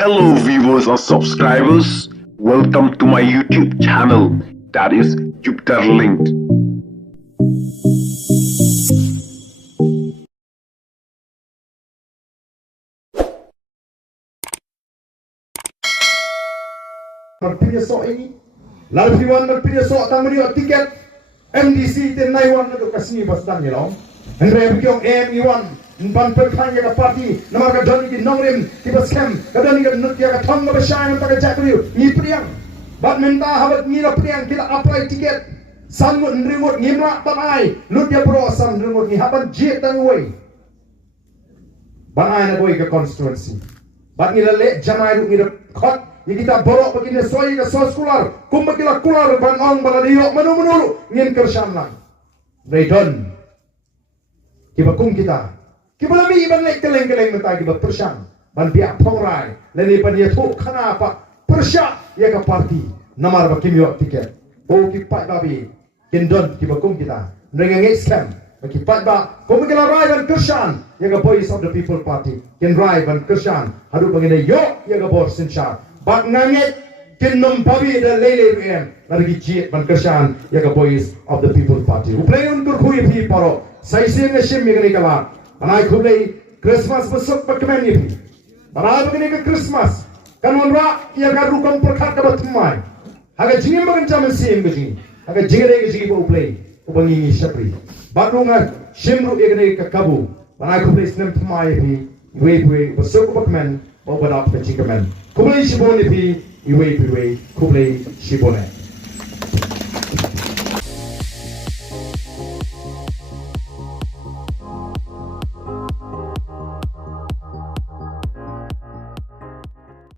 Hello viewers or subscribers, welcome to my YouTube channel, that is Lyngz. Magpilya so ini, lalu piwan magpilya so tang meriot tiket MDC ten naiwan na kasini bastan yelong. Andre bikyong M1 ban perkhang ya parti namar ka doni di Nongbam di baskem ka doni ka nutya ka thong ba shang ta ka jakriu ni priang bat menta habat ni la priang kita apply tiket sanmut remote ni ma tamai nutya pro sam remote ni haban jet tang way ban ai na boy ka constituency bat ni la le jamai ru ni khot ni kita borok begini soi ka sos kular kumbakila kular ban ong bala diok manu ngin kersham lang redon kibakum kita kibala mi iban lek keleng mata kiba persang ban pia pongrai leni pan ye thuk khana pa persha ye ka parti namar ba kimyo tiket o ki paitbah bi kindon kibakum kita nrenga ngai scam ba ki paitbah ko mikala rai ban kershan ye ka voice of the people party kin rai ban kershan hadu bangine yo ye ka bor sinsha bak nganget kin nom babi da lele em lagi jit ban kershan ye ka voice of the people party u play un kur khui phi paro sai sing shim mi gani kala anai khublei Christmas besok berkemen ni. Para begini ke Christmas kan onra ia garu kam perkhat ka thymmai. Haga jingim bagan jaman sim gji. Haga jingre gji bo play. Ubangi ni shapri. Barunga shimru egre ka kabu. Anai khublei snem thymmai hi we besok berkemen bo badap ke jingmen. Khublei shibone hi we khublei shibone.